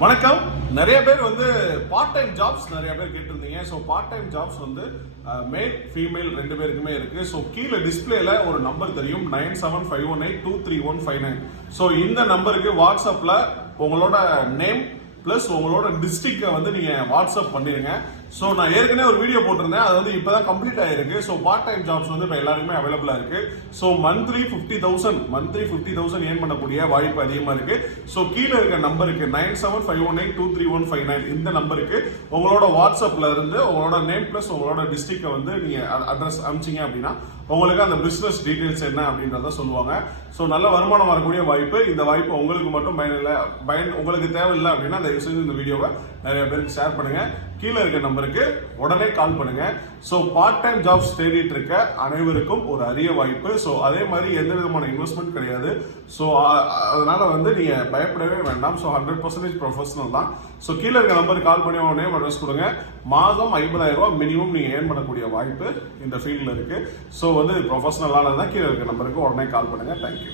வணக்கம். நிறைய பேர் வந்து பார்ட் டைம் ஜாப்ஸ் நிறைய பேர் கேட்டிருந்தீங்க. ஸோ பார்ட் டைம் ஜாப்ஸ் வந்து மேல் ஃபீமேல் ரெண்டு பேருக்குமே இருக்கு. ஸோ கீழே டிஸ்பிளேல ஒரு நம்பர் தெரியும் 9751823159. ஸோ இந்த நம்பருக்கு வாட்ஸ்அப்ல உங்களோட நேம் பிளஸ் உங்களோட டிஸ்ட்ரிக்டை வந்து நீங்க வாட்ஸ்அப் பண்ணிருங்க. ஸோ நான் ஏற்கனவே ஒரு வீடியோ போட்டிருந்தேன், அது வந்து இப்பதான் கம்ப்ளீட் ஆயிருக்கு. ஸோ பார்ட் டைம் ஜாப்ஸ் வந்து இப்போ எல்லாருக்குமே அவைலபிளா இருக்கு. ஸோ மந்த்லி 50,000 ஏர்ன் பண்ணக்கூடிய வாய்ப்பு அதிகமா இருக்கு. ஸோ கீழே இருக்க நம்பருக்கு 9751823159 இந்த நம்பருக்கு உங்களோட வாட்ஸ்அப்ல இருந்து உங்களோட நேம் பிளஸ் உங்களோட டிஸ்ட்ரிக்டை வந்து நீங்க அட்ரஸ் அனுப்பிச்சிங்க அப்படின்னா உங்களுக்கு அந்த பிசினஸ் டீடைல்ஸ் என்ன அப்படின்றத சொல்லுவாங்க. ஸோ நல்ல வருமானம் வரக்கூடிய வாய்ப்பு. இந்த வாய்ப்பு உங்களுக்கு மட்டும் உங்களுக்கு தேவையில்லை அப்படின்னா தயவு செய்து இந்த வீடியோவை நிறைய பேருக்கு ஷேர் பண்ணுங்க. கீழே இருக்க நம்பருக்கு உடனே கால் பண்ணுங்க. ஸோ பார்ட் டைம் ஜாப்ஸ் தேடிட்டு இருக்க அனைவருக்கும் ஒரு அரிய வாய்ப்பு. ஸோ அதே மாதிரி எந்த விதமான இன்வெஸ்ட்மெண்ட் கிடையாது. ஸோ அதனால வந்து நீங்க பயப்படவே வேண்டாம். ஸோ 100% ப்ரொஃபஷனல் தான். ஸோ கீழே இருக்க நம்பருக்கு கால் பண்ணி உடனே அட்ரஸ் கொடுங்க. மாதம் 50,000 ரூபாய் மினிமம் நீங்க ஏர்ன் பண்ணக்கூடிய வாய்ப்பு இந்த ஃபீல்டில் இருக்கு. ஸோ வந்து ப்ரொஃபஷனலானதான் கீழே இருக்க நம்பருக்கு உடனே கால் பண்ணுங்க. தேங்க்யூ.